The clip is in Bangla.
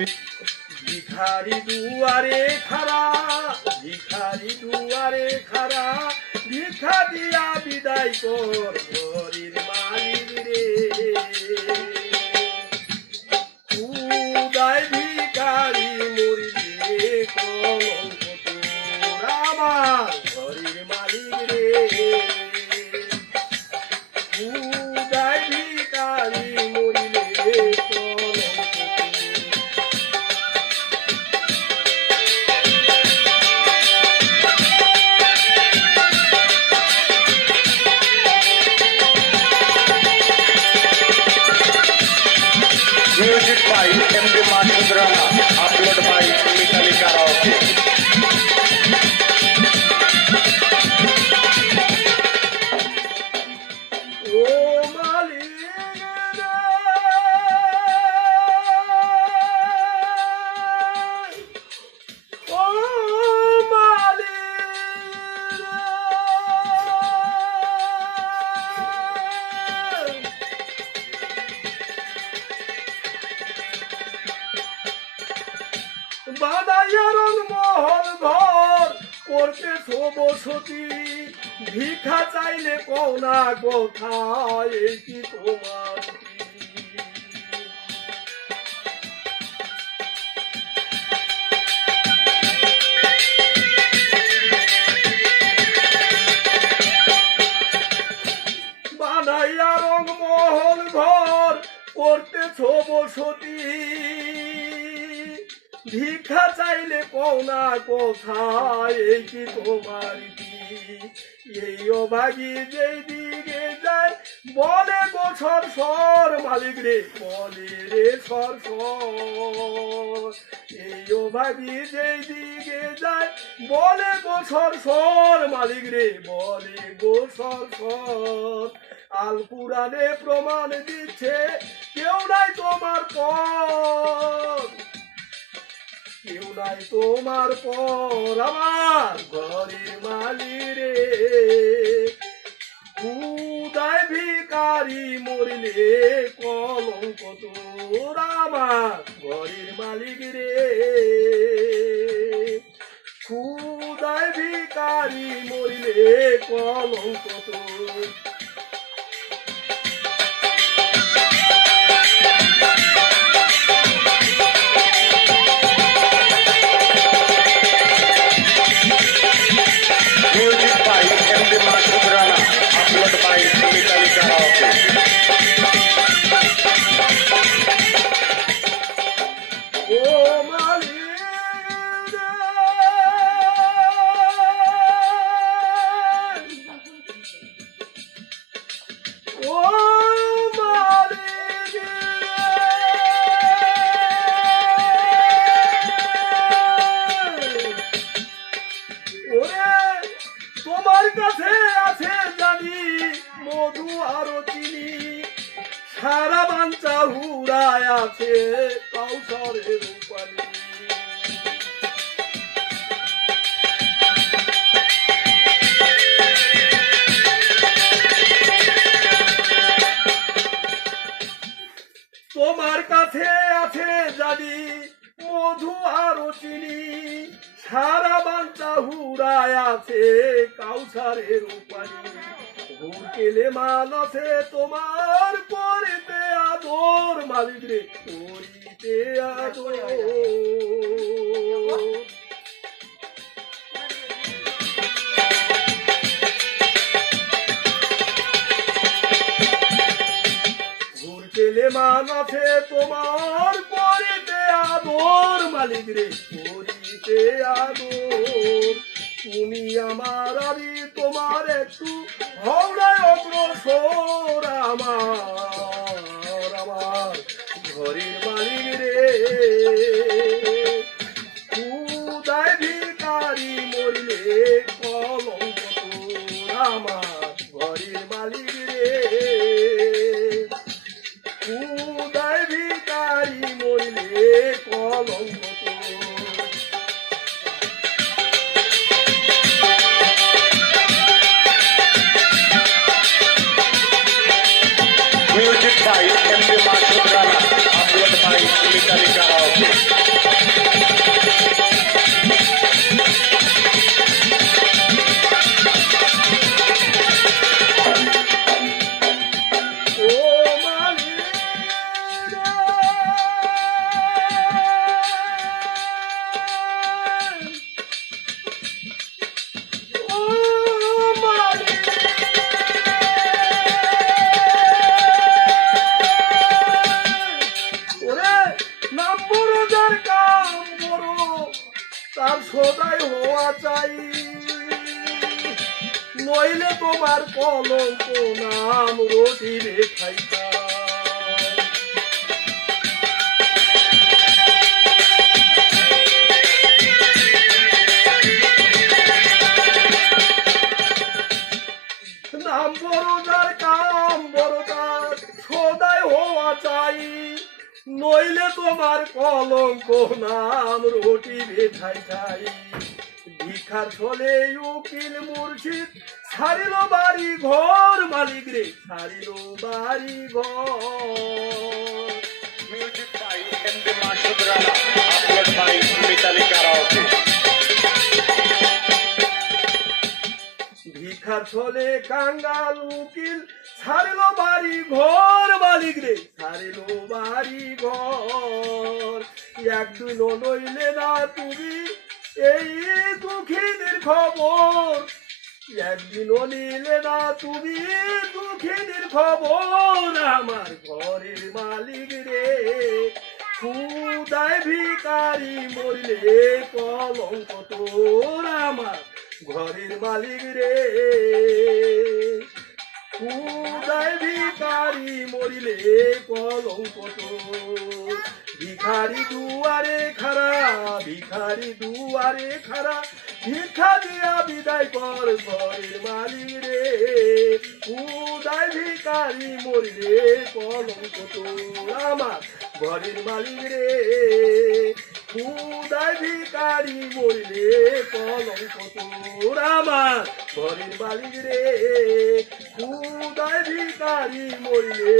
ভিখারি দুয়ারে খাড়া, ভিখারি দুয়ারে খাড়া, ভিক্ষা দিয়া বিদায় কর ঘরের মালিক রে। উদয় ভিখারি মরিলে কলঙ্ক তোর আমার ঘরের মালিক রে। উদয় ভিখারি মরিলে কলঙ্ক Music by M.D. Masundrana, upload by Mitali Karaoke. ও মালিক রে, ও মালিক রে। বাদাইয়ার মহল ঘর করতেছ বসতি, ভিক্ষা চাইলে কও না কোথায় এই কি তোমার বানাইয়া রং মহল ঘর করতেছ বসতি, ভিক্ষা চাইলে কও না কোথায় এই কি তোমার কি। এই অভাগী যেই দিকে যায় বলে গো সর সর মালিক রে, বলে রে সর সর। এই অভাগী যেই দিকে যায় বলে গো সর সর মালিক রে, বলে গো সর সর। আল কুরআনে প্রমাণ দিচ্ছে কেউ নাই তোমার পর, কেউ নাই তোমার পর আমার ঘরের মালিক রে। উদয় ভিখারি মরিলে কলঙ্ক তোর আমার ঘরের মালিক রে। উদয় ভিখারি মরিলে কলঙ্ক তোর। Music by M.D. Masundrana, upload by Mitali Karaoke. ও মালিক রে, ও মালিক রে, ওরে তোমার কাছে আছে জানি মধু আরো চিনি, সারা বাঞ্চা হুড়ায় আছে কৌশলের রূপালী। তোমার কাছে আছে জানি মধু আরো চিনি, সারা বাঞ্চা হুড়ায় আছে কাউসারের রূপালী। হুর কেলে মান আছে তোমার করিতে আদর মালিক রে, করিতে আদর। হুর কেলে মান আছে তোমার করিতে আদর মালিক রে, করিতে আদর। তুমি আমার আমি তোমার একটু হওড়ায় অগ্রসর আমার আমার ঘরের মালিক রে। উদয় ভিখারি মরিলে কলঙ্ক তোর আমার ঘরের মালিক রে। উদয় ভিখারি মরিলে কলঙ্ক তোর। Music by M.D. Masundrana, upload by Mitali Karaoke. আছে। ও মালিক রে, ও মালিক, ওরে নম্বর যার কাম বড় তার সদাই হওয়া চাই, নইলে তোমার কলঙ্ক নাম রোটি রে খাইতা। নাম বড় যার কাম বড় তার সদাই হওয়া চাই, নইলে তোমার কলঙ্ক নাম রুটি বেঠাই খাই। ভিখার ছলে উকিল মুর্শিদ ছাড়িল বাড়ি ঘর, মালিক রে ছাড়িল বাড়ি ঘর। Music by MD Masud Rana, upload by Mitali Karaoke. ভিখার ছলে কাঙ্গাল উকিল ছাড়িল বাড়ি ঘর, মালিক রে ছাড়িল বাড়ি ঘর। একদিন নইলে না তুমি এই দুঃখীদের খবর, একদিন নিলে না তুমি দুঃখীদের খবর। আমার ঘরের মালিক রে খুদায় ভিখারি মরলে কলঙ্ক তোর, আমার ঘরের মালিক রে খুদায় ভিখারি মরিলে কলঙ্ক তোর। ভিখারি দুয়ারে খারা, ভিখারি দুয়ারে খারা, ভিক্ষা দিয়া বিদায় কর ঘরের মালিক রে, খুদায় ভিখারি মরিলে কলঙ্ক তোর। আমার ঘরের মালিক রে খুদায় ভিখারি মরিলে কলঙ্ক তোর। আমার ঘরের মালিক রে খুদায় ভিখারি মরিলে